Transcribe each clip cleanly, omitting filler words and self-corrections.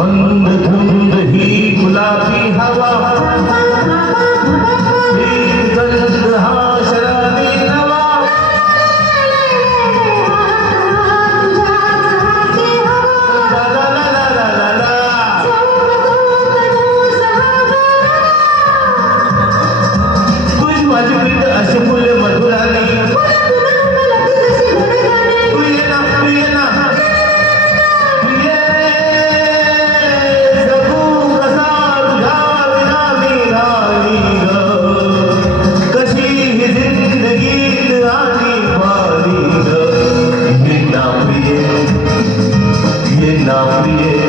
मंद धुंद ही गुलाबी हवा गंध हा शराबी नवा ला ला ला ला ला ला तुझ माझी प्रीत अशी फुले मधुरानी तू ये ना जगू कसा तुझ्या विना मी राणी ग कशी ही जिंदगीत आणि वारी ग ये ना प्रिये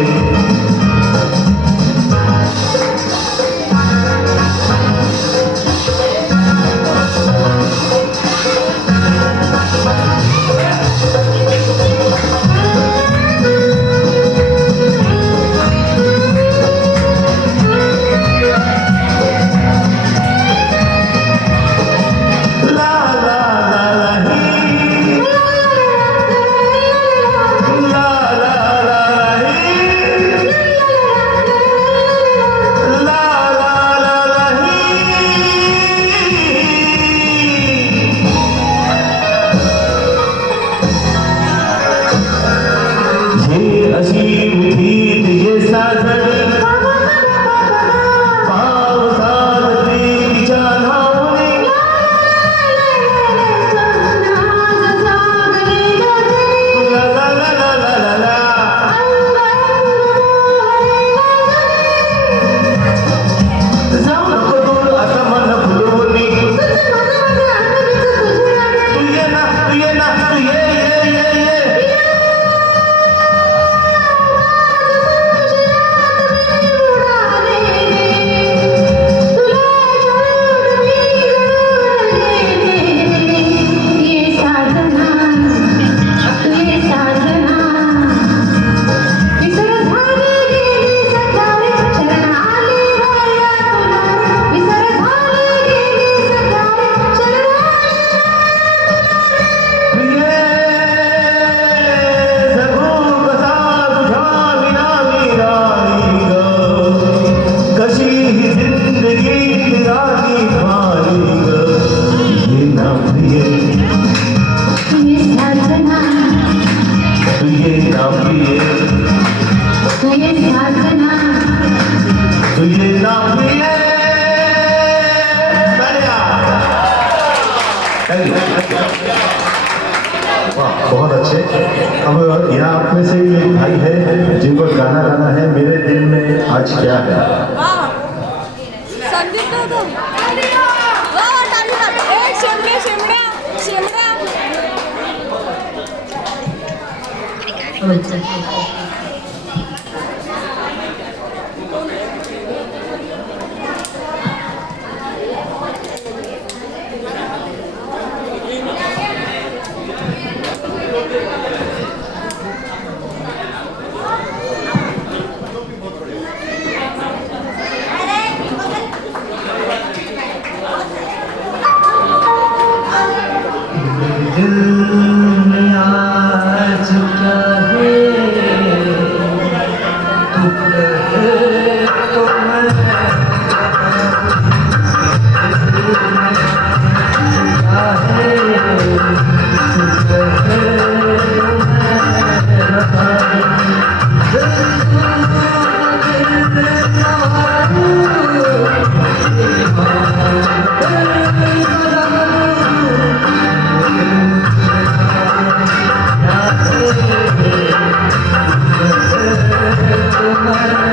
ला ला ला ला ही ला ला ला ही ला ला ला ला ही ये अशी विधीत ये साजणी पावसात प्रीतीच्या धावणे ला ला ला ला ला ला ला जाऊ नको दूर आता मन फुलवणी तू ये ना तू ये ये बहुत अच्छे। अब यहाँ आप में से भी एक भाई है जिनको गाना गाना है मेरे दिल में आज क्या है। संदीप दादा वाह ताली मार ए शेमड्या दिल में आज क्या है तू कहे तो मैं क्या है तू कहे तो मैं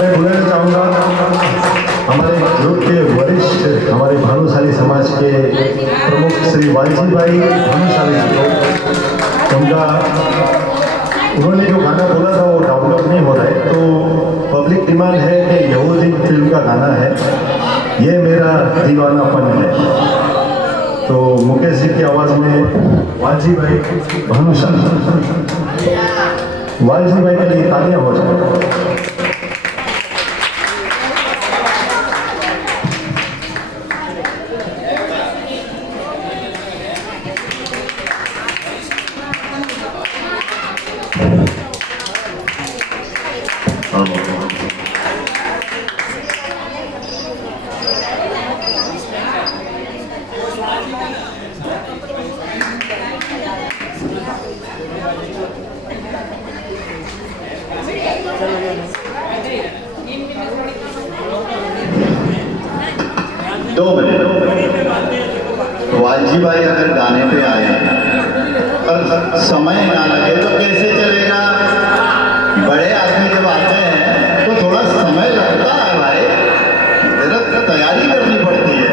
मैं बुलाना चाहूँगा हमारे ग्रुप के वरिष्ठ हमारे भानुशाली समाज के प्रमुख श्री वालजी भाई भानुशाली जी को उनका उन्होंने जो गाना बोला था वो डाउनलोड नहीं हो रहा है, तो पब्लिक डिमांड है कि यहूदी फिल्म का गाना है ये मेरा दीवानापन है। तो मुकेश जी की आवाज़ में वालजी भाई भानुशाली वालजी भाई के लिए तालियां हो जाए। दो मिनट वालजी भाई अगर गाने पे आए और समय ना लगे तो कैसे चलेगा? बड़े आदमी जब आते हैं तो थोड़ा समय लगता है भाई, जरा तैयारी करनी पड़ती है।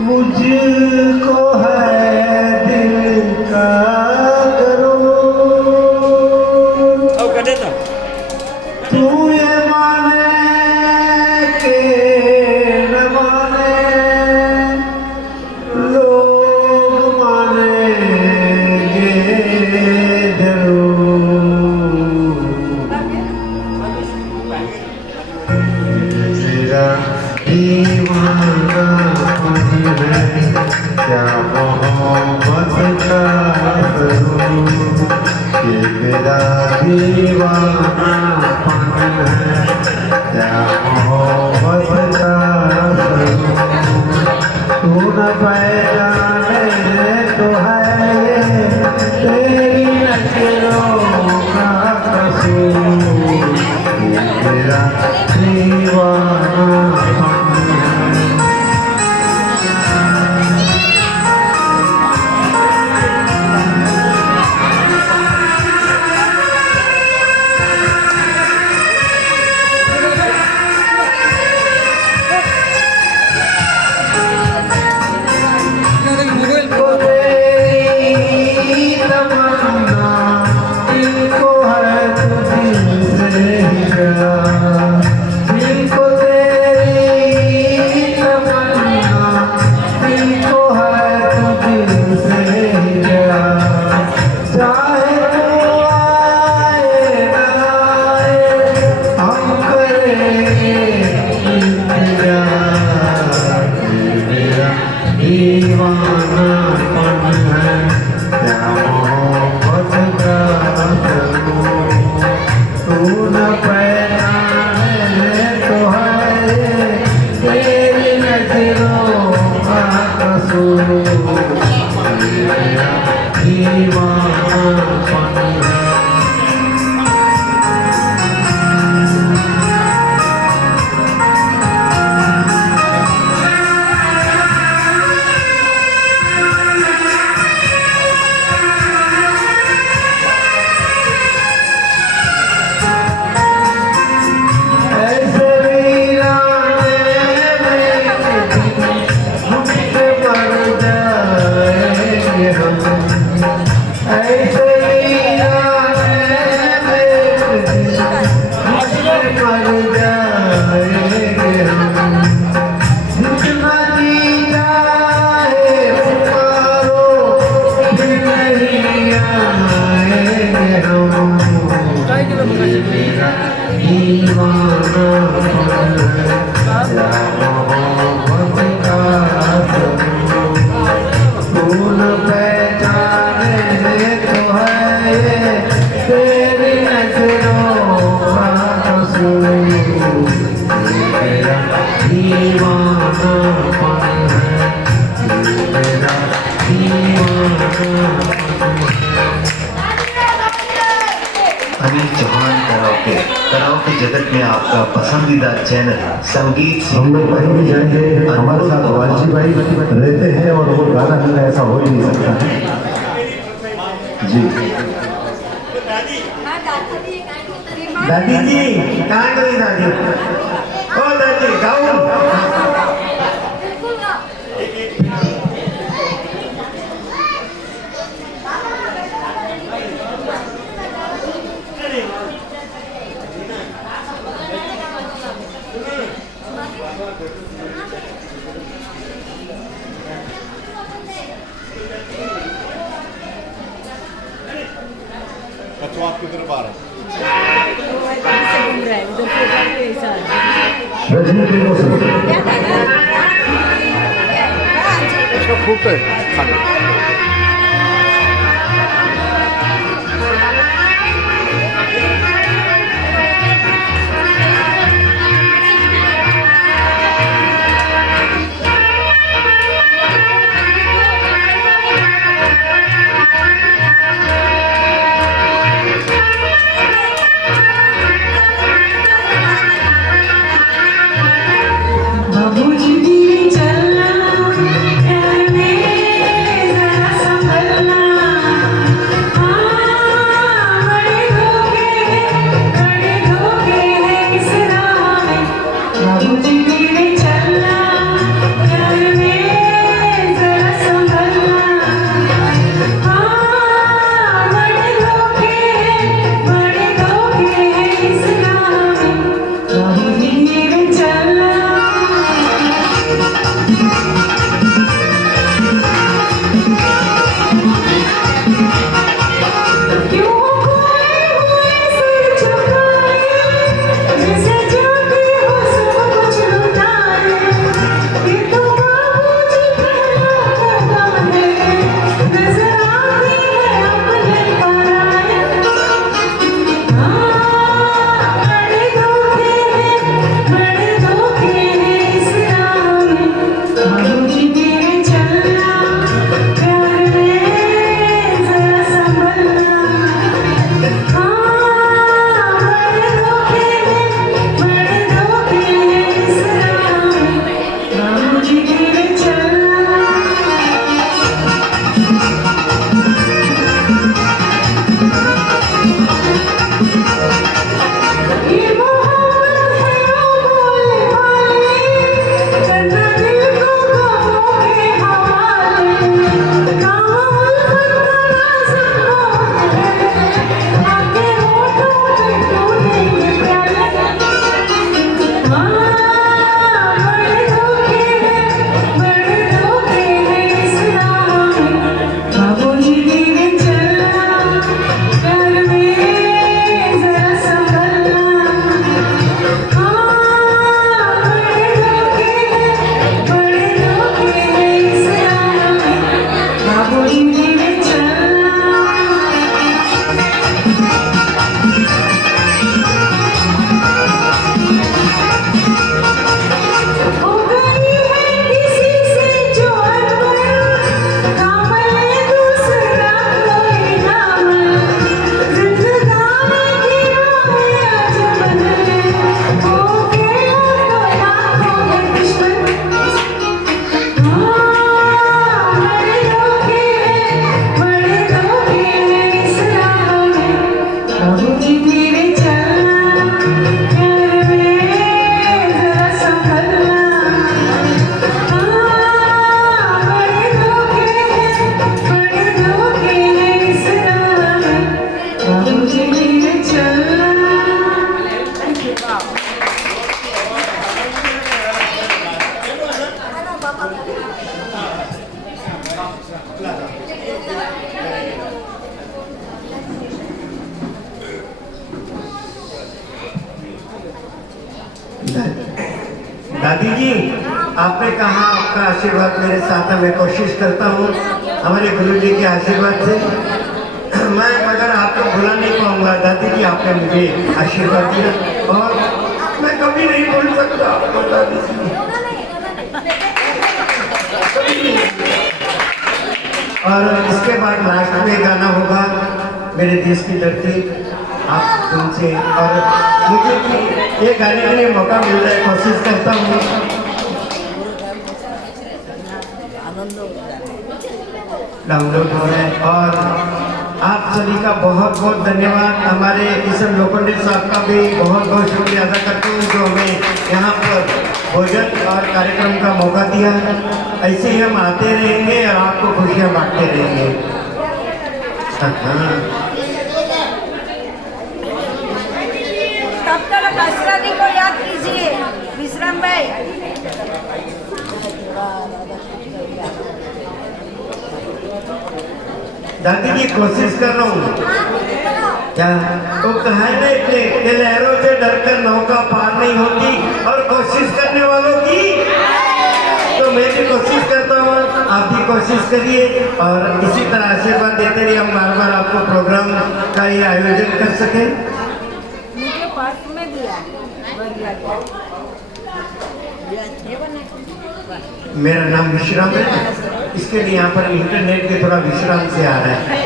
मुझको है दिल का करो तू ये माने के न माने लोग मानेंगे जरूर। तेरा दीवाना क्या मोहब्बत का करूं ये मेरा दीवानापन है, क्या मोहब्बत का करूं तू न पहचाने तो है ये तेरी नजरों का कसूर ये मेरा दीवानापन है। न पहचाने तो है तेरी नजरों का कसूर दीवानापन है। अनिल चौहान कराओके जगत में आपका पसंदीदा चैनल संगीत हम लोग कहीं भी जाएंगे हमारे साथ वालजी भाई रहते हैं और वो गाना गाना ऐसा हो ही नहीं सकता है जी। दादी जी कहाँ गई दादी? ओ दादी गाओ। अच्छा आप किधर आ रहे घूम रहा है उधर प्रोग्राम पे ऐसा है। रजनी की को सुनो। क्या था इसका फूट है खाने बाबूजी चलना करने जरा दादी जी, आपने कहा आपका आशीर्वाद मेरे साथ है। मैं कोशिश करता हूँ हमारे गुरु जी के आशीर्वाद से मैं मगर आपको भुला नहीं पाऊंगा। दादी जी, आपने मुझे आशीर्वाद दिया और मैं कभी नहीं भूल सकता आपको दादी जी। और इसके बाद लास्ट में गाना होगा मेरे देश की धरती आप तुमसे, और मुझे भी ये गाने के लिए मौका मिल रहा है, कोशिश करता हूँ। डाउनलोड हो रहा है और आप सभी का बहुत बहुत धन्यवाद। हमारे किशन लोखंडे साहब का भी बहुत बहुत शुक्रिया अदा करता हूँ जो हमें यहाँ पर भोजन और कार्यक्रम का मौका दिया। ऐसे ही हम आते रहेंगे और आपको खुशियाँ बांटते रहेंगे। हाँ, तब तक असरानी को याद कीजिए, विश्राम भाई। दादी जी कोशिश कर रहा हूँ। क्या तो कहा है ना कि लहरों से डरकर नौका पार नहीं होती और कोशिश करने वालों की, तो मैं भी कोशिश करता हूँ, आप भी कोशिश करिए और इसी तरह आशीर्वाद देते रहिए। हम बार बार आपको प्रोग्राम का ये आयोजन कर सकें। मुझे पार्क में दिया मेरा नाम विश्राम है, इसके लिए यहाँ पर इंटरनेट के थोड़ा विश्राम से आ रहा है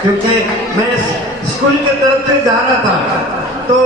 क्योंकि मैं स्कूल की तरफ से जा रहा था तो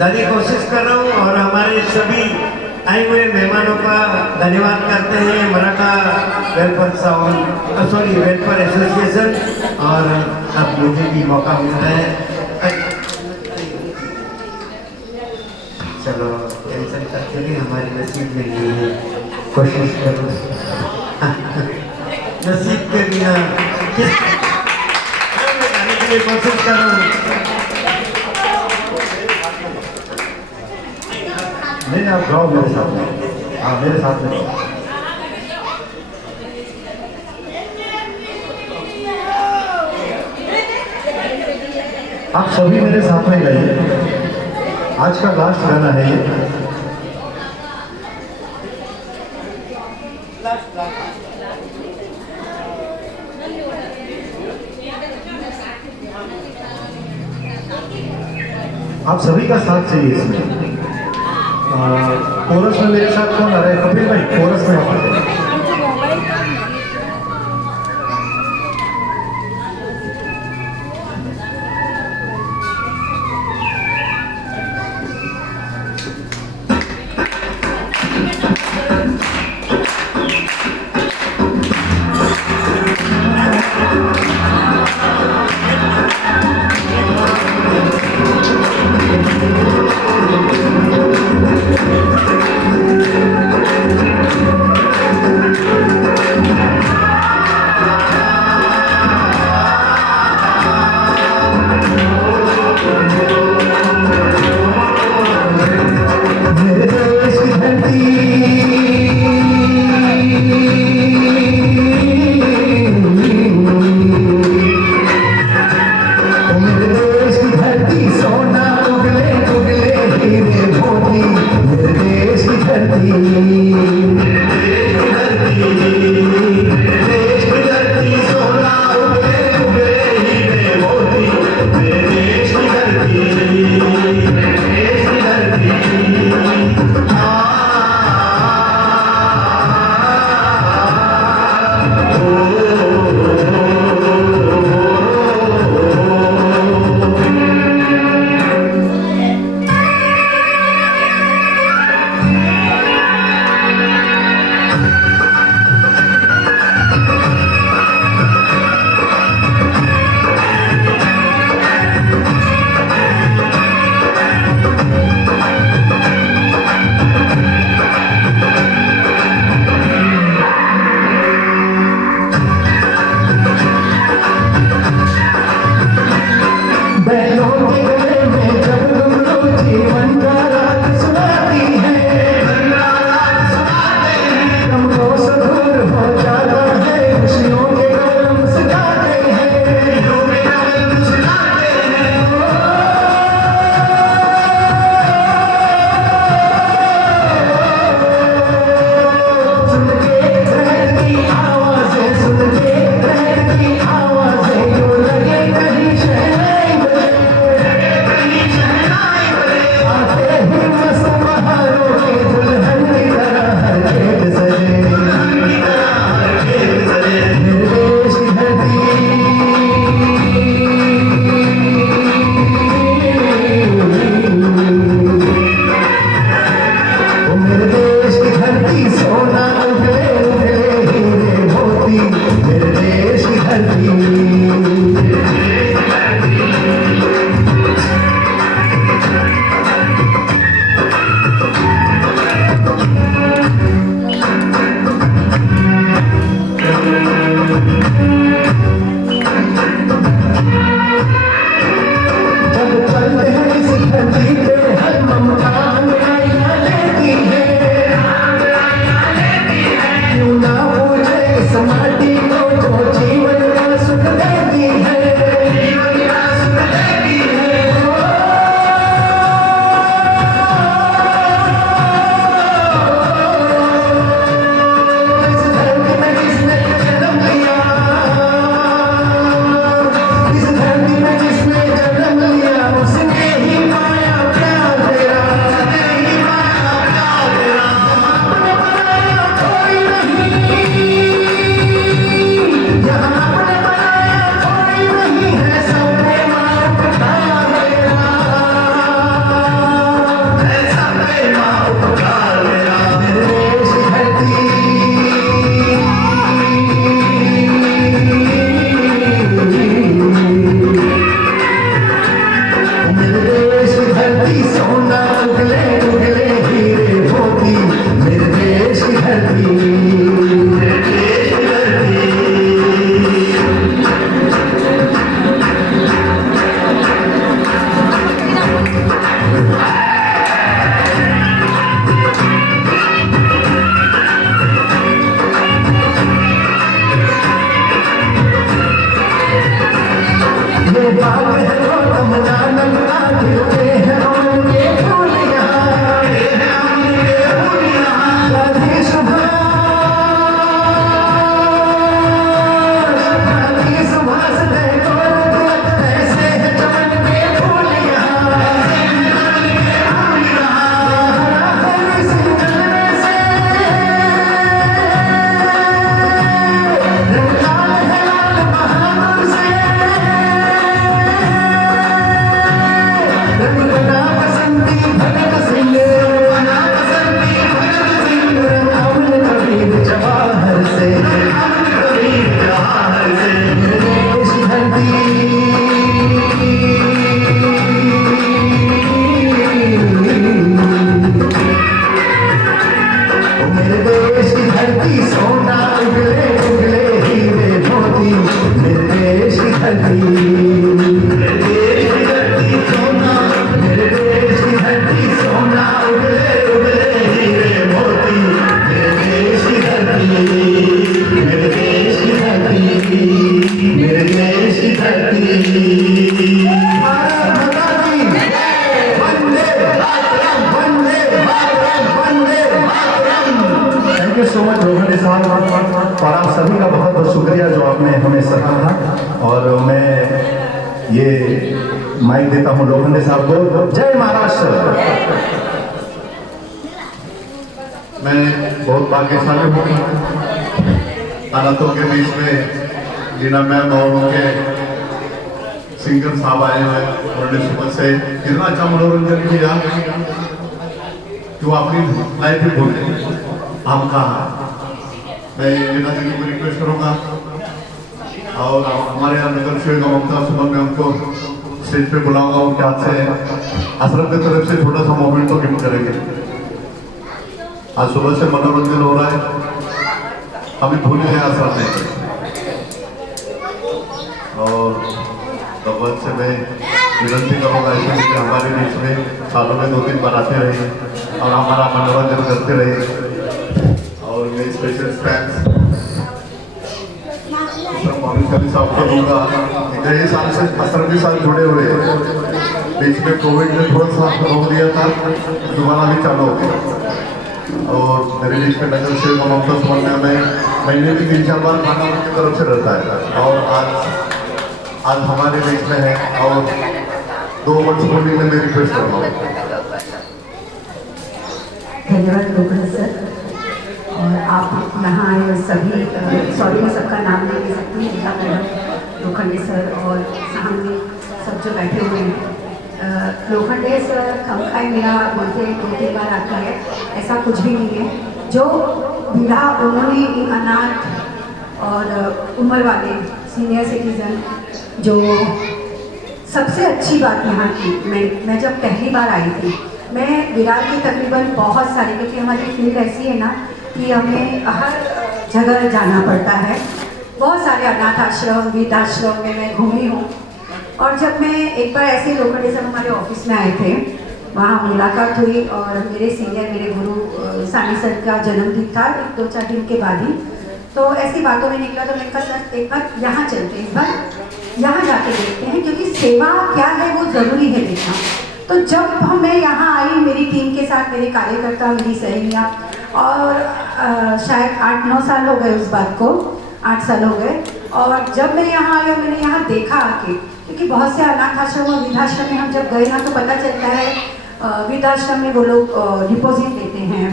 दादी कोशिश कर रहा हूँ और हमारे सभी आए हुए मेहमानों का धन्यवाद करते हैं। Maratha welfare sound welfare association और अब मुझे भी मौका मिल रहा है। चलो टेंशन करते भी हमारी नसीब में नहीं है, कोशिश करो नसीब के बिना किस गाने के लिए कोशिश कर रहा हूँ। नहीं आप गाओ मेरे साथ में, हाँ मेरे साथ में। आप सभी मेरे साथ में गाइए, आज का लास्ट गाना है ये। आप सभी का साथ चाहिए इसमें। कोरस में मेरे साथ कौन आ रहा है? कपिल भाई कोरस में हमारे यू सो मच लोखंडे साहब, और आप सभी का बहुत बहुत शुक्रिया जो आपने हमें सराहा था। और मैं ये माइक देता हूँ लोखंडे साहब को। जय महाराष्ट्र। मैं बहुत भाग्यशाली हूँ, अनाथों के बीच में लीना मैम और उनके सिंगर साहब आए हैं मुरली सुमन से। कितना अच्छा मनोरंजन किया कि वो अपनी लाइफ भी भूल गए। हम कहा मैं लीना दीदी को रिक्वेस्ट करूँगा और हमारे यहाँ नगर सेविका ममता सुमन मैम को स्टेज पे बुलाऊंगा। उनके हाथ से आश्रम की तरफ से छोटा सा मोमेंट तो गिफ्ट करेंगे। आज सुबह से मनोरंजन हो रहा है, हमें भूल गए आश्रम में। और भगवत से मैं विनती करूँगा ऐसे कि हमारे बीच में सालों में 2-3 बार आते रहे और हमारा मनोरंजन करते रहे। और मेरे स्पेशल फैंस मोहम्मद साहब को दूंगा। कई साल से आश्रम के साथ जुड़े हुए हैं, बीच में कोविड ने थोड़ा सा रोक दिया था, दोबारा भी चालू हो गया। और मेरे बीच में नगर सेविका ममता सुमन में महीने में 3-4 बार खाना उनकी तरफ से रहता है। और आज हमारे बीच में है और 2 वर्ष पूर्णी में मैं रिक्वेस्ट कर रहा हूँ। धन्यवाद लोखंडे सर। और आप यहाँ आए सभी, सॉरी मैं सबका नाम नहीं ले सकती, रीता मैडम, लोखंडे सर और सामने सब जो बैठे हुए हैं। लोखंडे सर खमखाई मेरा बोलते 2-3 बार आता है, ऐसा कुछ भी नहीं है। जो विधा उन्होंने इन अनाथ और उम्र वाले सीनियर सिटीजन, जो सबसे अच्छी बात यहाँ की, मैं जब पहली बार आई थी, मैं विरार की तकरीबन बहुत सारी, क्योंकि हमारी फील्ड ऐसी है ना कि हमें हर जगह जाना पड़ता है। बहुत सारे अनाथ आश्रम, वृद्धाश्रम में मैं घूमी हूँ। और जब मैं एक बार ऐसे लोखंडे साहब हमारे ऑफिस में आए थे, वहाँ मुलाकात हुई और मेरे सीनियर, मेरे गुरु सानी सर का जन्मदिन था 1-2-4 दिन के बाद ही। तो ऐसी बातों में निकला तो मैंने कहा सर एक बार यहाँ चलते हैं, इस बार यहाँ जाके देखते हैं, क्योंकि सेवा क्या है वो ज़रूरी है देखना। तो जब मैं यहाँ आई मेरी टीम के साथ, मेरे कार्यकर्ता, मेरी सहेलियाँ, और शायद 8-9 साल हो गए उस बात को, 8 साल हो गए। और जब मैं यहाँ आई और मैंने यहाँ देखा आके, क्योंकि बहुत से अनाथ आश्रम और वृद्धाश्रम में हम जब गए ना तो पता चलता है वृद्धाश्रम में वो लोग डिपॉजिट लेते हैं,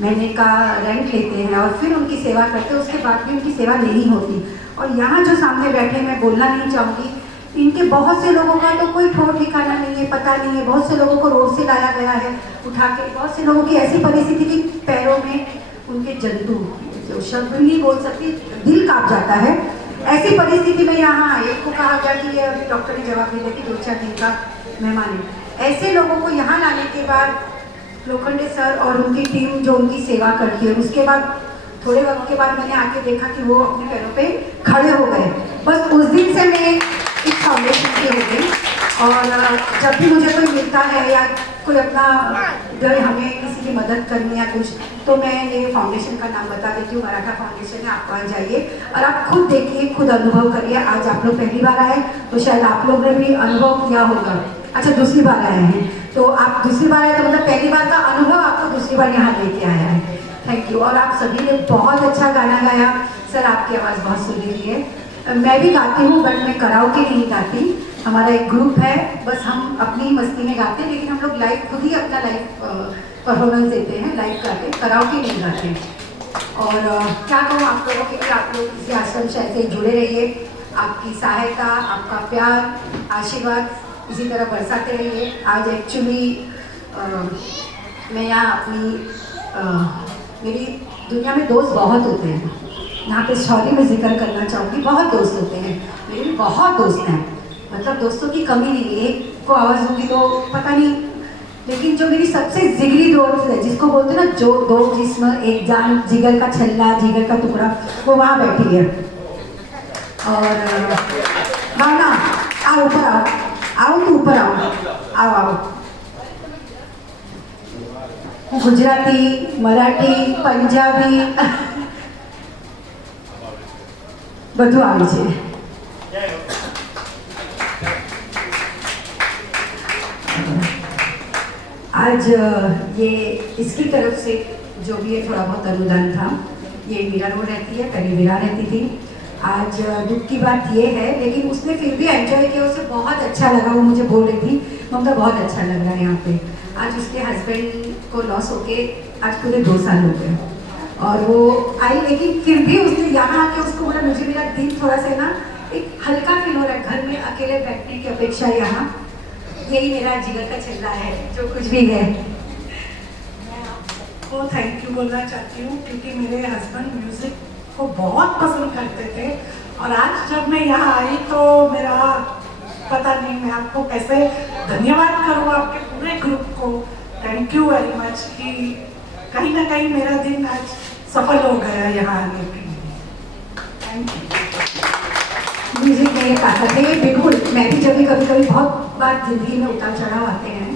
महीने का रेंट लेते हैं और फिर उनकी सेवा करते हैं, उसके बाद भी उनकी सेवा नहीं होती। और यहाँ जो सामने बैठे, मैं बोलना नहीं चाहूँगी, इनके बहुत से लोगों का तो कोई ठोर ठिकाना नहीं है, पता नहीं है। बहुत से लोगों को रोड से लाया गया है उठा के, बहुत से लोगों की ऐसी परिस्थिति की पैरों में उनके जंतु, जो शब्द नहीं बोल सकती, दिल कांप जाता है। ऐसी परिस्थिति में यहाँ एक को कहा गया कि ये अभी डॉक्टर ने जवाब दिया कि 2-4 दिन का मेहमान है। ऐसे लोगों को यहाँ लाने के बाद लोखंडे सर और उनकी टीम जो उनकी सेवा करती है, उसके बाद थोड़े वक्त के बाद मैंने आके देखा कि वो अपने पैरों पे खड़े हो गए। बस उस दिन से मैं इस फाउंडेशन की हो गई। और जब भी मुझे कोई मिलता है या कोई अपना इधर हमें किसी की मदद करनी या कुछ, तो मैं ये फाउंडेशन का नाम बता देती हूँ, मराठा फाउंडेशन है। आप वहाँ जाइए और आप खुद देखिए, खुद अनुभव करिए। आज आप लोग पहली बार आए तो शायद आप लोग ने भी अनुभव किया होगा। अच्छा, दूसरी बार आए हैं तो आप दूसरी बार आए तो मतलब पहली बार का अनुभव आपको दूसरी बार यहाँ लेके आया है। Thank you. और आप सभी ने बहुत अच्छा गाना गाया सर, आपकी आवाज़ बहुत सुरीली है। मैं भी गाती हूँ बट मैं कराओके नहीं गाती, हमारा एक ग्रुप है, बस हम अपनी मस्ती में गाते हैं, लेकिन हम लोग लाइव खुद ही अपना लाइव परफॉर्मेंस देते हैं, लाइव गाते, कराओके नहीं गाते। और क्या कहूँ आप लोगों के लिए, आप लोग इसी आश्रम से ऐसे जुड़े रहिए, आपकी सहायता, आपका प्यार, आशीर्वाद इसी तरह बरसाते रहिए। आज एक्चुअली मैं यहाँ अपनी मेरी दुनिया में दोस्त बहुत होते हैं, यहाँ पे सॉरी मैं जिक्र करना चाहूँगी, बहुत दोस्त होते हैं, मेरे भी बहुत दोस्त हैं, मतलब दोस्तों की कमी नहीं है। एक को आवाज़ दूँगी तो पता नहीं, लेकिन जो मेरी सबसे जिगरी दोस्त है, जिसको बोलते हैं ना जो दो जिस्म एक जान, जिगर का छल्ला, जिगर का टुकड़ा, वो वहाँ बैठी है। और भावना आओ ऊपर आओ, आओ तो ऊपर आओ, आओ आओ। गुजराती, मराठी, पंजाबी બધું આવે છે। आज ये इसकी तरफ से जो भी ये थोड़ा बहुत अनुदान था। ये मीरा रोड रहती है, पहले मीरा रहती थी। आज दुख की बात ये है, लेकिन उसने फिर भी एंजॉय किया, उसे बहुत अच्छा लगा। वो मुझे बोल रही थी ममता बहुत अच्छा लग रहा है यहाँ पे। आज उसके हस्बैंड को लॉस होके आज पूरे 2 साल हो गए और वो आई, लेकिन फिर भी उसने यहाँ आके उसको बोला मुझे मेरा दिन थोड़ा सा ना एक हल्का फील हो रहा है, घर में अकेले बैठने की अपेक्षा यहाँ यही मेरा जीवन का चल रहा है, जो कुछ भी है। को थैंक यू बोलना चाहती हूँ क्योंकि मेरे हस्बैंड म्यूज़िक को बहुत पसंद करते थे और आज जब मैं यहाँ आई तो मेरा पता नहीं मैं आपको कैसे धन्यवाद करूँ आपके पूरे ग्रुप को। थैंक यू वेरी मच कि कहीं ना कहीं मेरा दिन आज सफल हो गया यहाँ आने के लिए। Thank you. म्यूजिक में ये ताकत है, बिल्कुल। मैं भी जब भी कभी कभी बहुत बार जिंदगी में उतार चढ़ाव आते हैं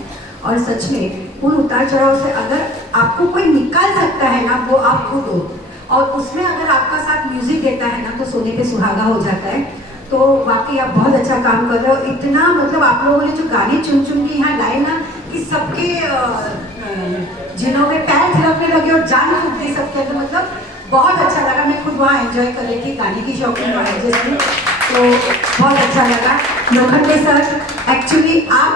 और सच में उन उतार चढ़ाव से अगर आपको कोई निकाल सकता है ना, वो आप खुद हो। और उसमें अगर आपका साथ म्यूजिक देता है ना तो सोने पे सुहागा हो जाता है। तो वाकई आप बहुत अच्छा काम कर रहे हो। इतना मतलब आप लोगों ने जो गाने चुन चुन के यहाँ लाए ना कि सबके जिन्हों में पैर थिरकने लगे और जान फूक दी सबके, तो मतलब बहुत अच्छा लगा। मैं खुद वहाँ एंजॉय कर रही थी, गाने की शौकीन और जैसे, तो बहुत अच्छा लगा। लोखंडे सर, एक्चुअली आप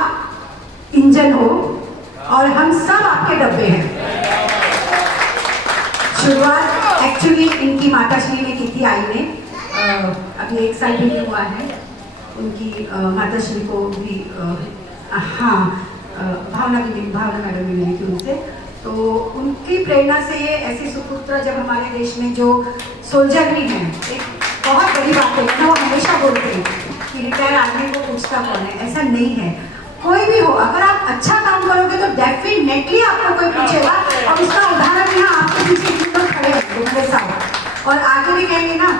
इंजन हो और हम सब आपके डब्बे हैं। शुरुआत एक्चुअली इनकी माताश्री ने की थी, आई ने अभी 1 साल भी नहीं हुआ है उनकी माताश्री को भी भावना मैडम भी मिली थी उनसे। तो उनकी प्रेरणा से ये ऐसे सुपुत्र जब हमारे देश में जो सोल्जर भी हैं, एक बहुत बड़ी बात है ना, वो हमेशा बोलते हैं कि रिटायर आदमी को पूछता कौन है, ऐसा नहीं है। कोई भी हो, अगर आप अच्छा काम करोगे तो डेफिनेटली आपको कोई पूछेगा। और उसका उदाहरण यहाँ आपके पीछे लोग खड़े हैं मेरे साथ, और आगे भी कहेंगे ना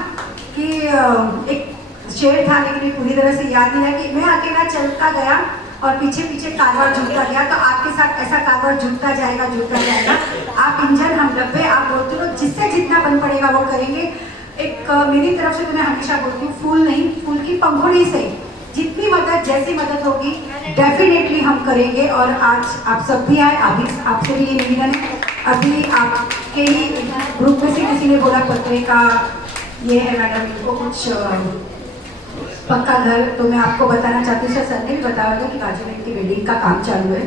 कि एक शेर था लेकिन ये पूरी तरह से याद नहीं है कि मैं अकेला चलता गया और पीछे पीछे कारवार जुटता गया। तो आपके साथ ऐसा कारवार जुटता जाएगा। आप इंजन, हम डब्बे, आप बोलते हो जिससे जितना बन पड़ेगा वो करेंगे। एक मेरी तरफ से तो मैं हमेशा बोलती हूँ, फूल नहीं, फूल की पंखुड़ी से जितनी मदद, जैसी मदद होगी डेफिनेटली हम करेंगे। और आज आप सब भी आए, अभी आपसे भी ये निवेदन है। अभी आपके ही ग्रुप में से किसी ने बोला पत्रे का ये है मैडम, इनको कुछ पक्का घर, तो मैं आपको बताना चाहती हूँ, सर ने भी बताया होगा कि बाजू में इनकी बिल्डिंग का काम चालू है।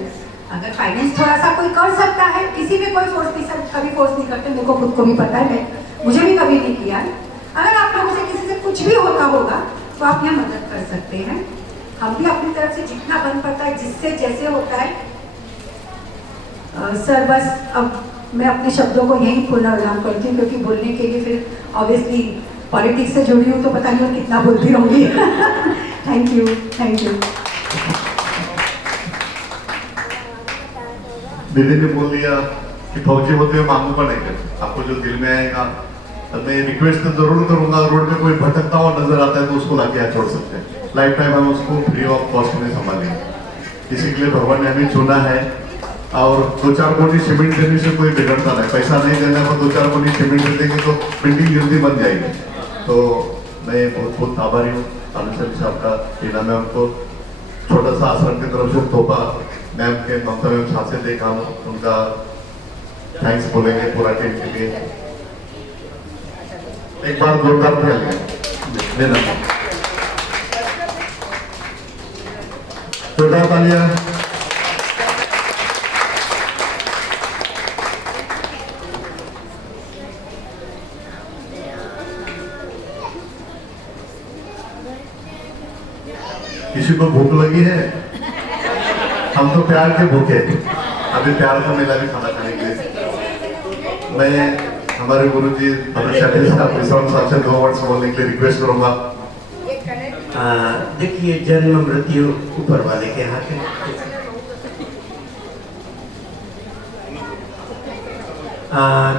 अगर फाइनेंस थोड़ा सा कोई कर सकता है, किसी में कोई फोर्स नहीं, सर कभी फोर्स नहीं करते, मेरे को खुद को भी पता है, मुझे भी कभी नहीं किया। अगर आप लोगों से किसी से कुछ भी होता होगा तो आप यहाँ मदद कर सकते हैं। हम भी अपनी तरफ से जितना बन पड़ता है, जिससे जैसे होता है। सर बस अब मैं अपने शब्दों को यहीं पुनर्विराम करती हूँ, क्योंकि बोलने के लिए फिर ऑब्वियसली पॉलिटिक्स से जुड़ी हूँ तो पता नहीं मैं कितना बोलती रहूँगी। Thank you, thank you. दीदी ने बोल दिया कि फौजी होते हुए मांगू का नहीं करते, आपको जो दिल में आएगा। मैं रिक्वेस्ट तो जरूर करूंगा, रोड पे कोई भटकता हुआ नजर आता है तो उसको लाके यहाँ छोड़ सकते हैं। लाइफ टाइम हम उसको फ्री ऑफ कॉस्ट में संभालेंगे। इसी के लिए भगवान ने हमें चुना है। और 2-4 कोटी सीमेंट देने से कोई बिगड़ता नहीं, पैसा नहीं देना पर 2-4 कोटी सीमेंट दे देंगे तो बिल्डिंग जल्दी बन जाएगी। तो मैं बहुत बहुत आभारी हूँ आनंद साहब का। इनाम में उनको छोटा सा आश्रम की तरफ से तोहफा मैम के ममता मैम साथ से देखा, उनका थैंक्स बोलेंगे पूरा टीम के लिए। एक बार जोरदार खेल जोरदार तालियां। किसी को भूख लगी है? हम तो प्यार के भूखे, अभी प्यार का मेला भी खाना खाने के लिए। मैं हमारे गुरुजी विश्राम साहब से 2 वर्ड्स बोलने के लिए रिक्वेस्ट करूंगा। देखिए, जन्म मृत्यु ऊपर वाले के हाथ है।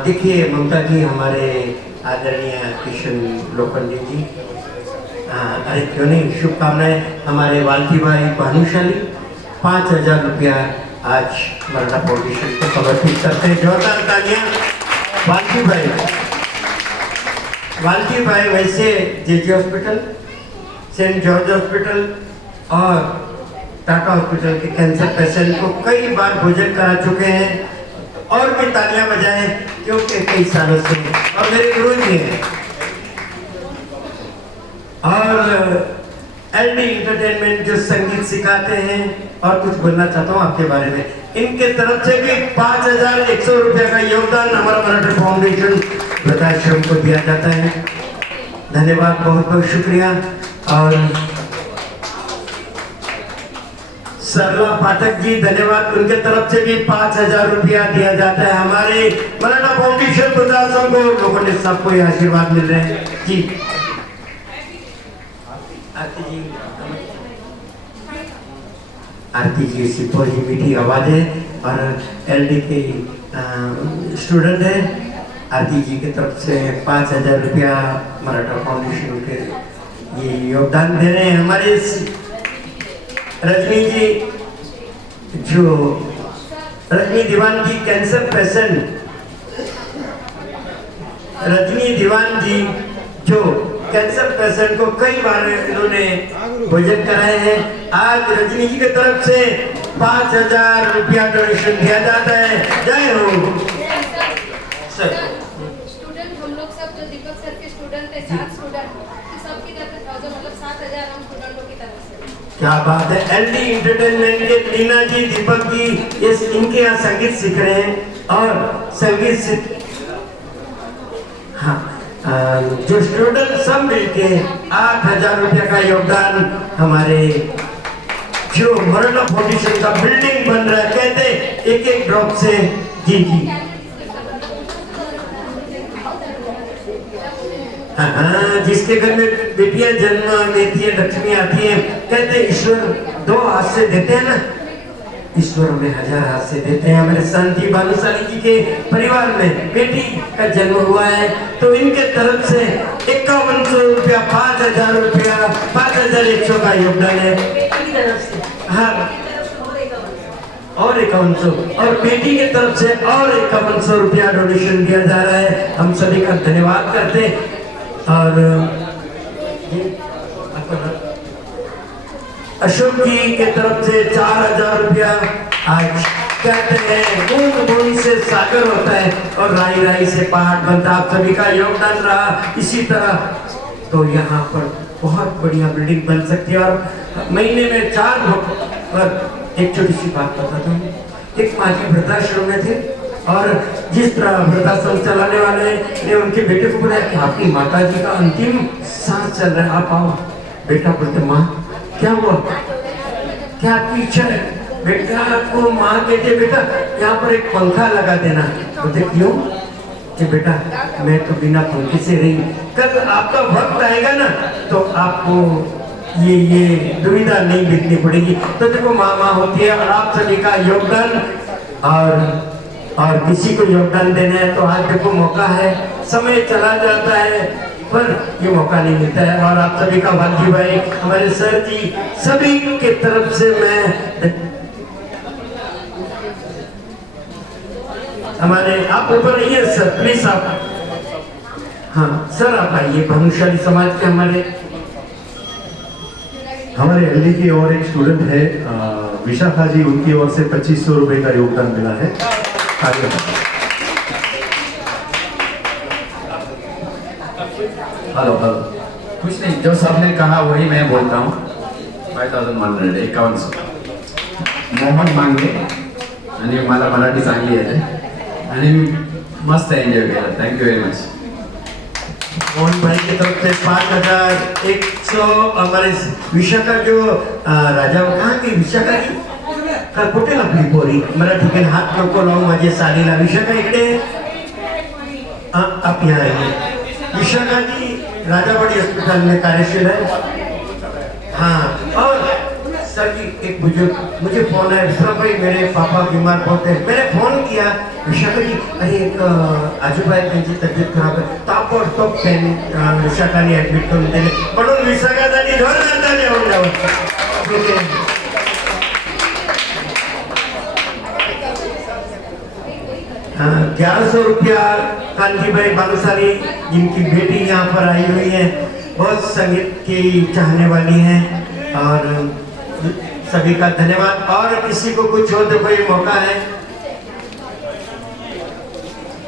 देखिए ममता जी, हमारे आदरणीय किशन लोखंडे जी, अरे क्यों नहीं, शुभकामनाएं। हमारे वाल्टी भाई भानुशाली 5,000 रुपया आज मरना फाउंडेशन को समर्पित करते हैं। जोरदार तालियां। वाल्टी भाई वैसे JJ hospital, saint George hospital और टाटा हॉस्पिटल के कैंसर पेशेंट को कई बार भोजन करा चुके हैं और भी तालियां बजाएं, क्योंकि कई सालों से और मेरे गुरु जी हैं। और एलडी इंटरटेनमेंट जो संगीत सिखाते हैं, और कुछ बोलना चाहता हूँ आपके बारे में। इनके तरफ से भी 5100 रुपये का योगदान हमारा मराठा फाउंडेशन वृद्धाश्रम को दिया जाता है। धन्यवाद, बहुत बहुत शुक्रिया। और सरला पाठक जी, धन्यवाद, उनके तरफ से भी 5000 रुपया दिया जाता है। हमारे मराठा फाउंडेशन वृद्धाश्रम को लोगों ने सबको ये आशीर्वाद मिल रहे हैं जी। आरती जी ऐसी बहुत ही मीठी आवाज है और एलडी के स्टूडेंट है। आरती जी की तरफ से 5000 रुपया मराठा फाउंडेशन के ये योगदान दे रहे हैं। हमारे रजनी जी, जो रजनी दीवान जी कैंसर पेशेंट, रजनी दीवान जी जो कैंसर पेशेंट को कई बार इन्होंने भोजन कराए हैं। आज रजनी जी की तरफ से 5000 रुपया डोनेशन दिया जाता है। जय हो सर। स्टूडेंट हम लोग सब जो दीपक सर के स्टूडेंट थे, 7 स्टूडेंट, सबकी तरफ से 1000 मतलब 7000 हम स्टूडेंटों की तरफ से। क्या बात है। एलडी इंटरटेनमेंट के लीना जी, दीपक जी, इस इनके यहाँ संगीत सीख रहे हैं और संगीत हाँ जो स्टूडेंट सब मिलके 8000 रुपया का योगदान हमारे जो मराठा फाउंडेशन का बिल्डिंग बन रहा है, कहते एक एक ड्रॉप से। जी जी हाँ, जिसके घर में बेटियां जन्म लेती है, लक्ष्मी आती है, कहते ईश्वर 2 हाथ से देते हैं ना, ईश्वर हमें 1000 हाथ से देते हैं। हमारे संती भानुशाली जी के परिवार में बेटी का जन्म हुआ है, तो इनके तरफ से 5100 रुपया, 5000 रुपया, 5100 का योगदान है हाँ, और 5100 और बेटी के तरफ से और 5100 रुपया डोनेशन दिया जा रहा है। हम सभी का धन्यवाद करते हैं। और अशोक जी के तरफ से 4000 रुपया। आज कहते हैं बूंद बूंद से सागर होता है और राई राई से पहाड़ बनता। आप सभी का योगदान रहा इसी तरह, तो यहाँ पर बहुत बढ़िया बिल्डिंग बन सकती है। और महीने में 4 और एक छोटी सी बात बताता हूँ। एक माँ जी वृद्धाश्रम में थे और जिस तरह वृद्धाश्रम चलाने वाले ने उनके बेटे को बोला कि आपकी माता जी का अंतिम सांस चल रहा है, आप आओ। बेटा बोलते माँ क्या हुआ, क्या आपकी इच्छा है? बेटा को माँ कहते बेटा यहाँ पर एक पंखा लगा देना। बोलते क्यों? कि बेटा मैं तो बिना पंखे से रही, कल आपका वक्त आएगा ना तो आपको ये दुविधा नहीं बिकनी पड़ेगी। तो देखो माँ होती है और आप सभी का योगदान और किसी को योगदान देना है तो आज देखो मौका है। समय चला जाता है पर ये मौका नहीं मिलता है। और आप सभी का वाजी भाई, हमारे सर जी, सभी के तरफ से मैं हमारे आप ऊपर रहिए सर प्लीज। आप हाँ सर आप आइए। भानुशाली समाज के हमारे एलडी की और एक स्टूडेंट है विशाखा जी, उनकी ओर से 2500 रुपए का योगदान मिला है। हेलो हेलो, कुछ नहीं, जो सबने कहा वही मैं बोलता हूँ। 5100 5100 मोहन मांगे आणि मला मराठी चांगली येते आणि मस्त एन्जॉय केला। Thank you very much. मोहन भाई की तरफ से 5100। हमारे विशाखा जो राजा कहाँ की विशाखा की का कुठे आपली पोरी मराठी के हात नको लावू माझे सालीला। विशाखा इकडे आप यहाँ आइए। विशाखा जी राजावाड़ी अस्पताल में कार्यशील है। हाँ और सर जी एक मुझे फोन है विश्राम भाई, मेरे पापा बीमार बहुत है। मैंने फोन किया विशाखा जी, अरे एक आजूबाई त्यांची तब्येत खराब है, ताप और तो पेन विशाखाने ऍडमिट करून दिले, म्हणून विशाखासाठी जोरदार ताली होऊन जावं। 1100 रुपया कांजी भाई बालूसारी, जिनकी बेटी यहाँ पर आई हुई है, बहुत संगीत की चाहने वाली हैं और सभी का धन्यवाद। और किसी को कुछ हो तो कोई मौका है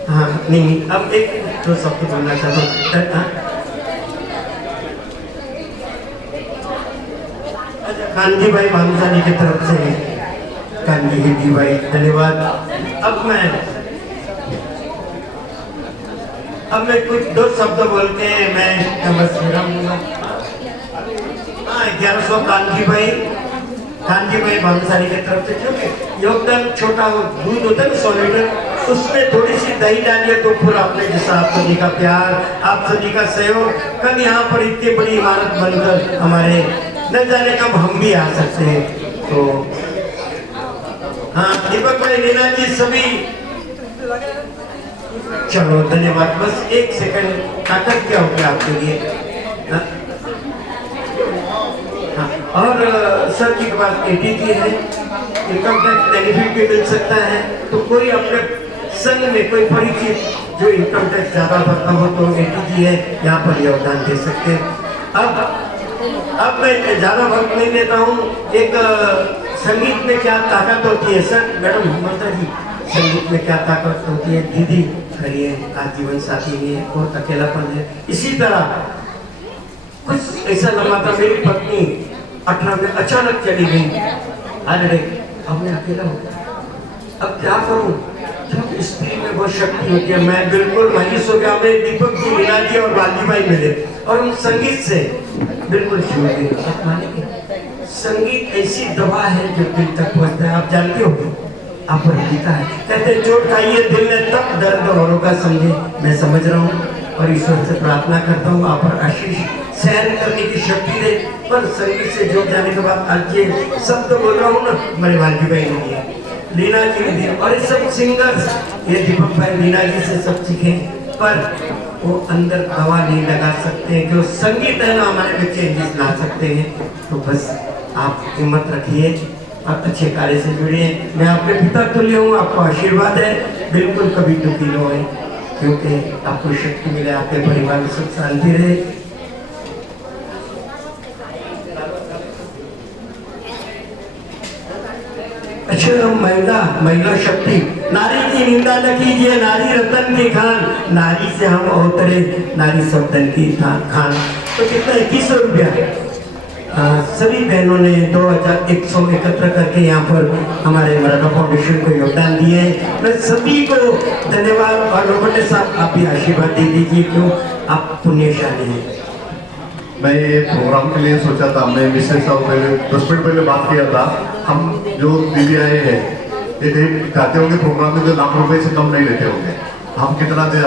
हाँ नहीं, अब एक दो शब्द बोलना चाहता हूँ। कांजी भाई भानुशाली की तरफ से, कांजी हिंदी भाई धन्यवाद। अब मैं कुछ दो शब्द बोल के मैं बस विराम दूंगा। हाँ 1100 कांजी भाई भानुशाली की तरफ से, क्योंकि योगदान छोटा हो, दूध होता है ना 100 लीटर, उसमें थोड़ी सी दही डालिए तो पूरा अपने जैसा आप सभी का प्यार, आप सभी का सहयोग, कल यहाँ पर इतनी बड़ी इमारत बनकर हमारे न जाने कब हम भी आ सकते हैं। तो हाँ दीपक भाई, लीना जी सभी, चलो धन्यवाद। बस एक सेकंड ताकत क्या होगा आपके लिए। हाँ, और सर जी के पास ATG है, इनकम टैक्स बेनिफिट भी मिल सकता है। तो कोई अपने संघ में कोई परिचित जो इनकम टैक्स ज्यादा भरता हो तो ATG है, यहाँ पर योगदान दे सकते हैं। अब मैं ज्यादा वक्त नहीं लेता हूँ। एक संगीत में क्या ताकत होती है सर, मैडम ममता जी, संगीत में क्या ताकत होती है, दीदी करिए, आज जीवन साथी में बहुत अकेलापन है। इसी तरह कुछ ऐसा लगा था, मेरी पत्नी 18 में अचानक चली गई। अरे अब मैं अकेला हो गया, अब क्या करूं? जब स्त्री में बहुत शक्ति होती है। मैं बिल्कुल मायूस हो गया। मैं दीपक जी, मीना जी और बाली भाई मिले और हम संगीत से बिल्कुल जुड़ गए। आप मानेंगे, संगीत ऐसी दवा है जो दिल तक पहुंचता है। आप जानते हो, आप पर गीता है, कहते चोट खाइए दिल ने तब दर्द औरों का समझे। मैं समझ रहा हूँ और ईश्वर से प्रार्थना करता हूँ आप पर आशीष सहन करने की शक्ति दे। पर संगीत से जुड़ जाने के बाद आज ये शब्द बोल रहा हूँ ना, मेरे बाली भाई ने दिया, लीना जी ने दिया, और ये सब सिंगर्स, ये दीपक भाई लीना जी से सब सीखे। पर वो अंदर दवा नहीं लगा सकते हैं, जो संगीत है ना हमारे में चेंजेस ला सकते हैं। तो बस आप हिम्मत रखिए और अच्छे कार्य से जुड़िए। मैं आपके पिता तुल्य हूँ, आपको आशीर्वाद है, बिल्कुल कभी दुखी न होए, क्योंकि आपको शक्ति मिले, आपके परिवार में सुख शांति रहे। अच्छा, महिला शक्ति, नारी की निंदा न कीजिए, नारी रतन की खान, नारी से हम अवतरे, नारी शब्दन की खान। तो कितना 2100 रुपया सभी बहनों ने 2100 एकत्र करके यहाँ पर हमारे मराठा फाउंडेशन को योगदान दिए। मैं सभी को धन्यवाद। और रोबोटे साहब, आप भी आशीर्वाद दे दीजिए, क्यों आप पुण्यशाली हैं। मैं ये प्रोग्राम के लिए सोचा था, मैं मिसेस साहब पहले 10 मिनट पहले बात किया था। हम जो दीदी आए हैं ये चाहते होंगे प्रोग्राम में तो लाख रुपए से कम नहीं लेते होंगे। हम कितना दे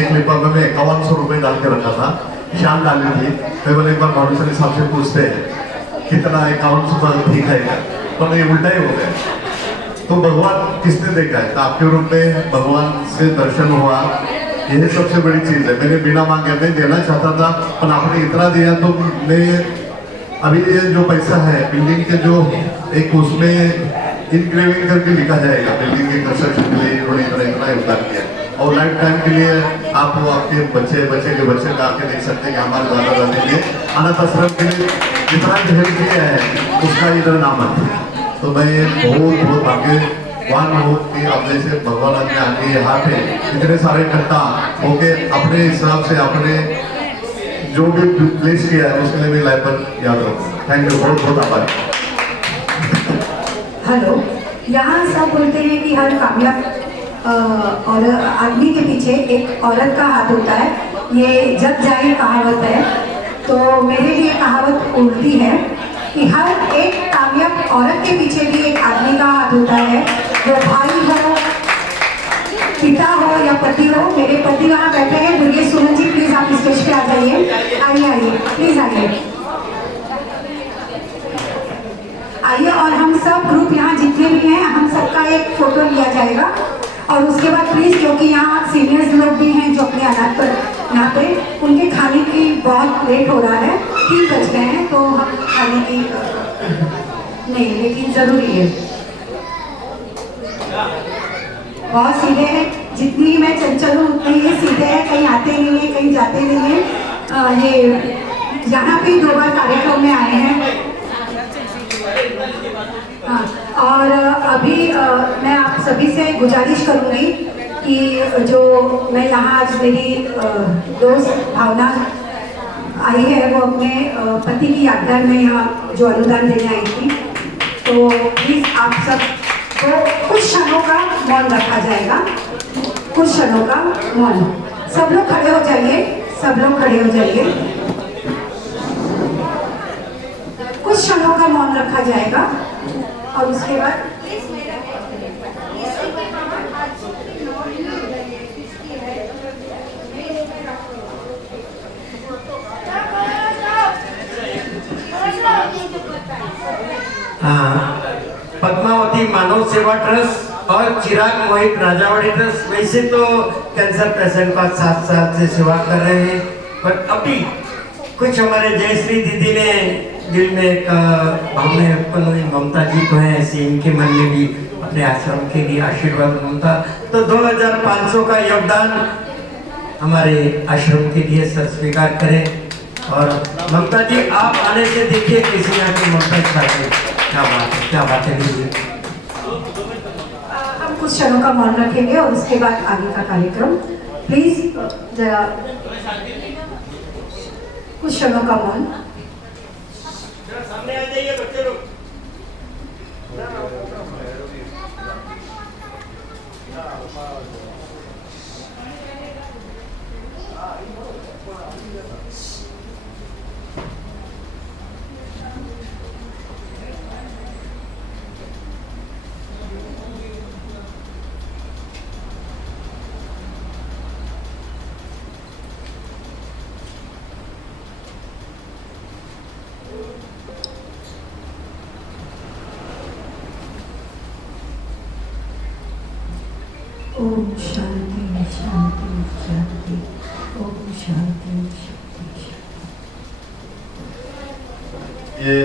एक लिपा में 5100 रुपये डाल के रखा था, शान डाली थी। मैं बोले एक बार भानुशाली साहब से पूछते हैं कितना 5100 ठीक है, पर ये उल्टा ही हो गया। तो भगवान किसने देखा है? तो आपके रूप में भगवान से दर्शन हुआ, यही सबसे बड़ी चीज है। मैंने बिना मांगे नहीं देना चाहता था, पर आपने इतना दिया। तो मैं अभी ये जो पैसा है बिल्डिंग के जो एक उसमें इनग्रेविंग करके लिखा जाएगा, बिल्डिंग के कंस्ट्रक्शन के लिए इन्होंने इतना योगदान किया। और लाइफ टाइम के लिए आप वो आपके बच्चे के बच्चे का आके देख सकते हैं कि हमारे दादा दादी ने अनाथ आश्रम के लिए जितना ढेर किया है उसका इधर नाम है। तो मैं बहुत भाग्यवान हूँ कि अब जैसे भगवान ने आगे यहाँ पे इतने सारे इकट्ठा होके अपने हिसाब से अपने जो भी प्लेस किया है उसके लिए भी लाइफ पर याद रखूँ। थैंक यू, बहुत आभार। हेलो, यहाँ सब बोलते हैं कि हर कामयाब और आदमी के पीछे एक औरत का हाथ होता है, ये जग जाहिर कहावत है। तो मेरे लिए कहावत उल्टी है कि हर एक कामयाब औरत के पीछे भी एक आदमी का हाथ होता है, वो भाई हो, पिता हो या पति हो। मेरे पति वहाँ बैठे हैं, दुर्गेश सुमन जी, प्लीज आप स्टेज पे आ जाइए। आइए प्लीज आइए। और हम सब ग्रुप यहाँ जितने भी हैं, हम सबका एक फोटो लिया जाएगा। और उसके बाद प्लीज, क्योंकि यहाँ सीनियर्स लोग भी हैं जो अपने अनाथ पर यहाँ पे, उनके खाने की बहुत लेट हो रहा है, 3 बज गए हैं, तो हम खाने की नहीं, लेकिन जरूरी है। बहुत सीधे हैं, जितनी मैं चंचल हूँ उतनी ही सीधे हैं, कहीं आते नहीं है, कहीं जाते नहीं है। ये यहाँ पे 2 बार कार्यक्रम में आए हैं। हाँ, और अभी मैं आप सभी से गुजारिश करूँगी कि जो मैं यहाँ आज मेरी दोस्त भावना आई है वो अपने पति की यादगार में यहाँ जो अनुदान देने आई थी, तो प्लीज़ आप सब को कुछ क्षणों का मौन रखा जाएगा, कुछ क्षणों का मौन। सब लोग खड़े हो जाइए, सब लोग खड़े हो जाइए, कुछ क्षणों का मौन रखा जाएगा और उसके बाद हाँ, पद्मावती मानव सेवा ट्रस्ट और चिराग मोहित राजावाड़ी ट्रस्ट वैसे तो कैंसर पेशेंट का 7 साल से सेवा कर रहे हैं, पर अभी कुछ हमारे जयश्री दीदी ने दिल में एक भावना उत्पन्न हुई, ममता जी तो है ऐसे, इनके मन में भी अपने आश्रम के लिए आशीर्वाद ममता, तो 2500 का योगदान हमारे आश्रम के लिए सर स्वीकार करें। और ममता जी आप आने से देखिए किसी यहाँ की ममता चाहिए, क्या बात है दीजिए। हम कुछ क्षणों का मौन रखेंगे और उसके बाद आगे का कार्यक्रम। प्लीज जरा कुछ क्षणों का मौन। सामने आ जाइए बच्चे लोग। ओम शांति शांति शांति, ओम शांति शांति शांति। ये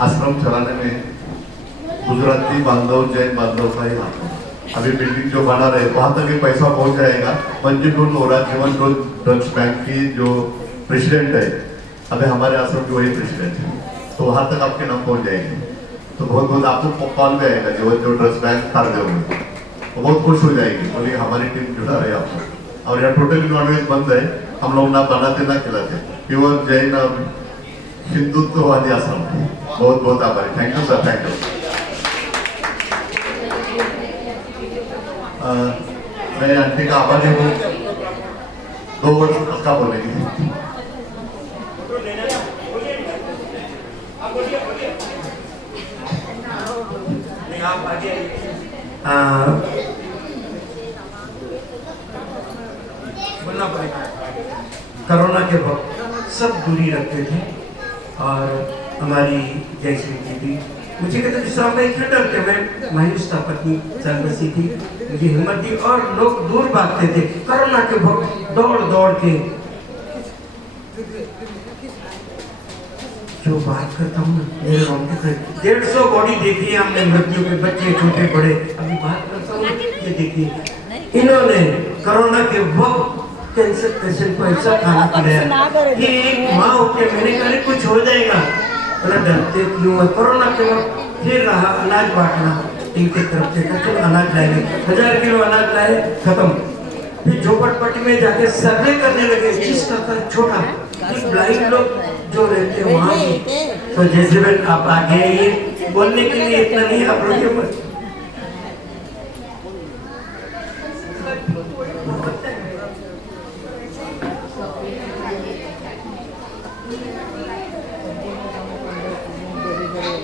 आश्रम चलाने में गुजराती बांधव, जैन बांधव का ही हाथ है। अभी बिल्डिंग जो बना रहे वहाँ तक भी पैसा पहुँच जाएगा। मंजूर वोरा जीवन ड्रग्स बैंक की जो प्रेसिडेंट है, अभी हमारे आश्रम की वही प्रेसिडेंट है, तो वहाँ तक आपके नाम पहुँच जाएंगे। तो बहुत बहुत आपको कॉल भी आएगा जो ड्रग्स बैंक कर दे, वो बहुत खुश हो जाएगी, बोलिए हमारी टीम जुड़ा रहे आपको। और यहाँ टोटली नॉनवेज बंद है, हम लोग ना बनाते ना खिलाते, प्योर जैन हिंदुत्ववादी आश्रम। बहुत बहुत आभारी, thank you sir, thank you. मैं आंटी का आभारी हूँ, 2 वर्ष का बोलेगी। बोलना पड़ेगा, कोरोना के वक्त सब दूरी रखते थे और हमारी जयश्री दीदी मुझे कहते विश्राम भाई क्यों डरते, मैं मायूस था, पत्नी चल बसी थी, मुझे हिम्मत दी और लोग दूर भागते थे। कोरोना के वक्त दौड़ दौड़ के जो बात करता हूँ मेरे रोंगटे खड़े, 150 बॉडी देखी है हमने, मृत्यु के बच्चे छोटे बड़े, अभी बात करता हूँ ये देखिए, इन्होंने कोरोना के वक्त कैंसर पेशेंट को ऐसा खाना खिलाया कि एक माँ होकर मैंने कहा कुछ हो जाएगा, बोला डरते क्यों है। कोरोना के वक्त फिर रहा अनाज बांटना, टीम की तरफ से चलो अनाज लाएंगे, 1000 किलो अनाज लाए, खत्म। फिर झोपड़पट्टी में जाके सर्वे करने लगे, जिसका था छोटा, ब्लाइंड लोग जो रहते हैं वहाँ भी। तो जैसे मैं आप आगे ये बोलने के लिए इतना नहीं, आप रोके मत।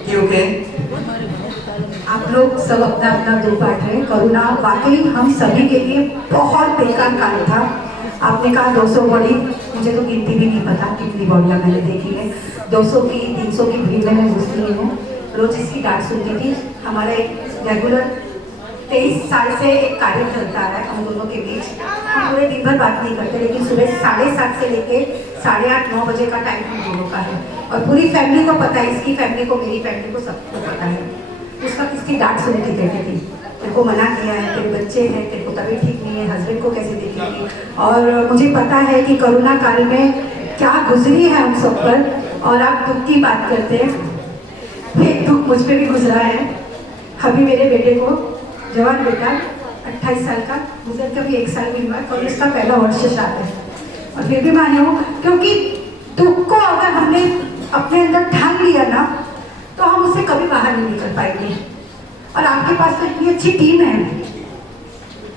क्योंकि आप लोग सब अपना अपना दुख बांट रहे हैं। कोरोना वाकई हम सभी के लिए बहुत बेकार काल था। आपने कहा 200 बॉडी, मुझे तो गिनती भी नहीं पता कितनी बॉडियाँ मैंने देखी है। 200 की 300 की भीड़ में मैं घुसती नहीं हूँ, रोज इसकी डांट सुनती थी। हमारा एक रेगुलर 23 साल से एक कार्य चलता रहा है हम दोनों के बीच। हम पूरे दिन भर बात नहीं करते, लेकिन सुबह 7:30 से लेके 8:30-9 बजे का टाइम हम दोनों का है और पूरी फैमिली को पता है, इसकी फैमिली को, मेरी फैमिली को, सबको पता है। उसका किसकी डांट सुनती कहती थी, तेरे को मना किया है, तेरे बच्चे हैं, तेरे को तबीयत ठीक नहीं है, हस्बैंड को कैसे देखेंगी। और मुझे पता है कि कोरोना काल में क्या गुजरी है हम सब पर, और आप दुख की बात करते हैं। एक दुख मुझ पर भी गुजरा है। अभी मेरे बेटे को, जवान बेटा, 28 साल का, गुजर के भी 1 साल भी हुआ और इसका पहला वर्ष श्राद्ध है। और फिर भी मैं आई हूँ क्योंकि दुख को अगर हमने अपने अंदर ठान लिया ना तो हम उससे कभी बाहर नहीं निकल पाएंगे। और आपके पास तो इतनी अच्छी टीम है,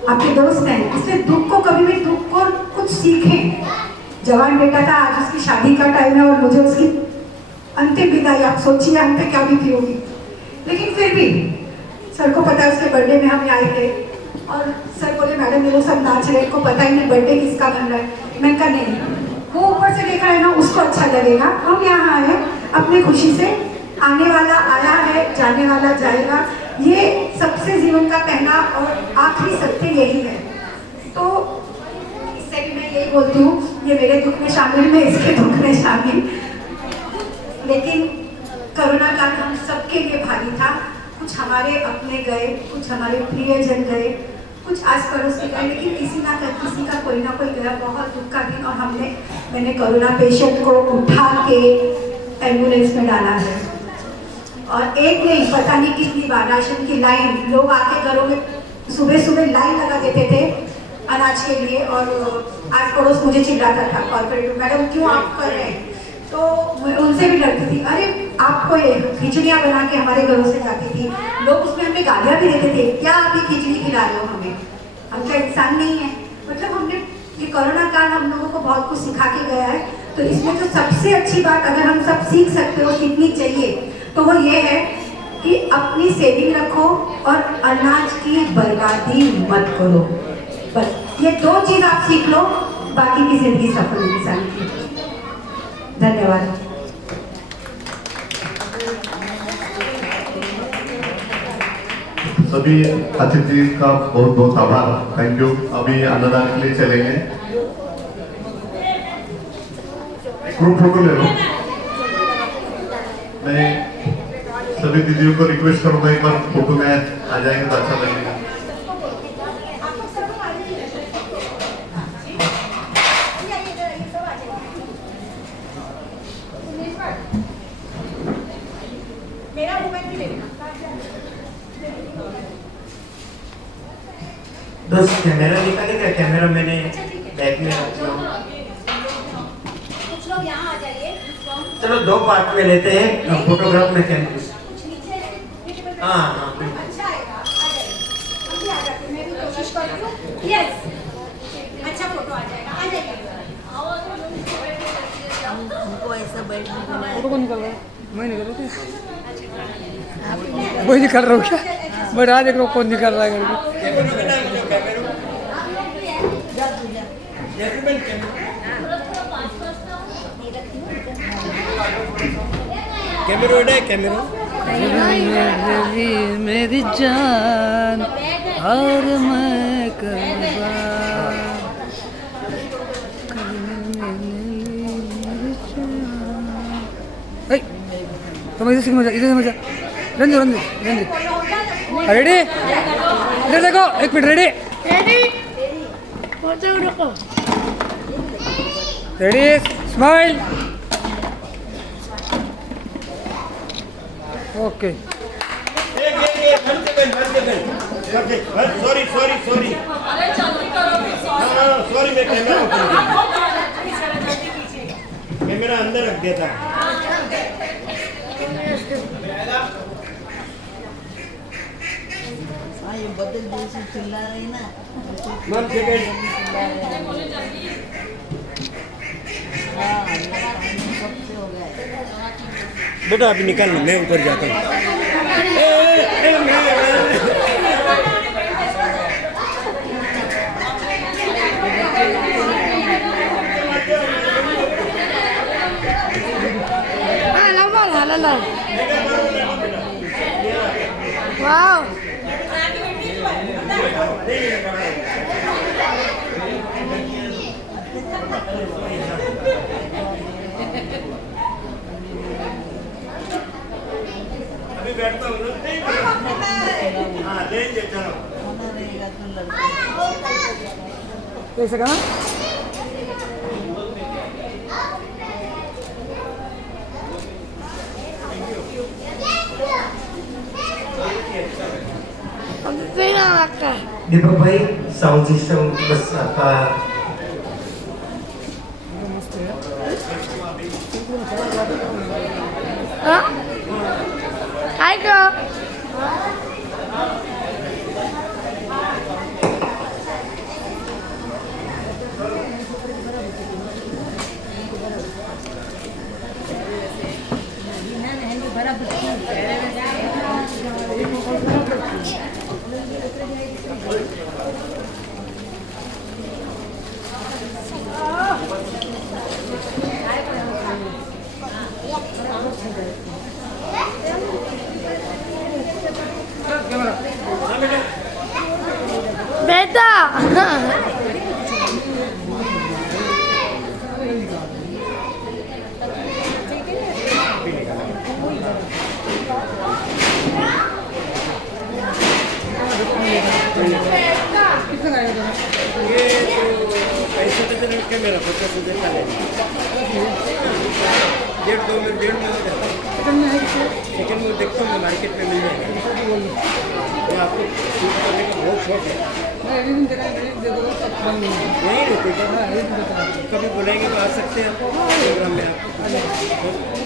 आपके दोस्त हैं, इसलिए दुख को कभी भी दुख को कुछ सीखें। जवान बेटा था, आज उसकी शादी का टाइम है और मुझे उसकी अंतिम विदाई, आप सोचिए हम पे क्या बीती होगी। लेकिन फिर भी सर को पता है, उसके बर्थडे में हम आए थे और सर बोले मैडम ये लोग सब नाच रहे, को पता ही नहीं बर्थडे किसका बन रहा है। मैं कहा नहीं, वो ऊपर से देख रहा है ना, उसको अच्छा लगेगा। हम यहाँ आए अपनी खुशी से, आने वाला आया है, जाने वाला जाएगा, ये सबसे जीवन का पहला और आखिरी सत्य यही है। तो इससे भी मैं यही बोलती हूँ, ये मेरे दुख में शामिल, मैं इसके दुख में शामिल। लेकिन कोरोना काल हम सबके लिए भारी था। कुछ हमारे अपने गए, कुछ हमारे प्रियजन गए, कुछ आस पड़ोस के गए, लेकिन किसी का कोई ना कोई गया। बहुत दुख का दिन। और मैंने कोरोना पेशेंट को उठा के एम्बुलेंस में डाला है और एक नहीं पता नहीं कितनी बार राशन की लाइन, लोग आके घरों में सुबह सुबह लाइन लगा देते थे अनाज के लिए। और आस पड़ोस मुझे चिल्लाता था कॉर्पोरेट, मैडम क्यों आप कर रहे हैं? तो मैं उनसे भी डरती थी, अरे आपको ये खिचड़ियाँ बना के हमारे घरों से जाती थी, लोग उसमें हमें गालियाँ भी देते थे, क्या आप ये खिचड़ी खिला रहे हो हमें, हम क्या इंसान नहीं है? मतलब हमने ये कोरोना काल हम लोगों को बहुत कुछ सिखा के गया है। तो इसमें जो सबसे अच्छी बात अगर हम सब सीख सकते हो, सीखनी चाहिए, तो वो ये है कि अपनी सेविंग रखो और अनाज की बर्बादी मत करो। बस ये 2 चीज़ आप सीख लो, बाकी की जिंदगी सफल होगी इंसान की। धन्यवाद। सभी अतिथि का बहुत बहुत आभार, थैंक यू। अभी अन्नदान के लिए चलेंगे। ग्रुप फोटो ले लो। मैं सभी दीदियों को रिक्वेस्ट करूंगा एक बार फोटो में आ जाएंगे तो अच्छा लगेगा। दोस्त कैमरा निकालेगा, कैमरा मैंने बैग में रख लिया। कुछ लोग यहाँ आ जाइए। चलो 2 पार्ट में लेते हैं, फोटोग्राफ में कैमरा। हाँ हाँ अच्छा आएगा, आ जाइए। अभी आ जाते, मैं भी कोशिश करती हूँ। यस, अच्छा फोटो आ जाएगा, आ जाइए। हमको ऐसा बैठने को नहीं। फोटो कौन निकल रहा है? मैं निकल रही थी, वही निकल रहा हूँ क्या? बट आज देख लो कौन निकल रहा है कैमरा। मेरी जान और मैं करवा तुम इधर से मजा, इधर से मजा। रंजो रंजो रंजो, रेडी? इधर देखो, 1 minute, ready? Ready, smile, okay. Sorry मैं कैमरा अंदर रख दिया था। ये बदल जैसे चिल्ला रही ना, 1 सेकंड। हाँ सबसे हो गया है। बेटा अभी निकाल लो, मैं ऊपर जाता हूँ। वाह, अभी बैठता हूँ ना। हाँ लेंगे, चलो। होना रहेगा तो लड़का देख सका ना? अब फिर आ रखा है। दीपक भाई साउंड सिस्टम बस आता हाय का बेटा मेरा 50 का डेढ़ महीने सेकंड में देखता हूँ मार्केट में मिल जाएगा तो आपको शूट करने का बहुत शौक है यही रहते क्या कभी बुलाएंगे तो आ सकते हैं प्रोग्राम में आप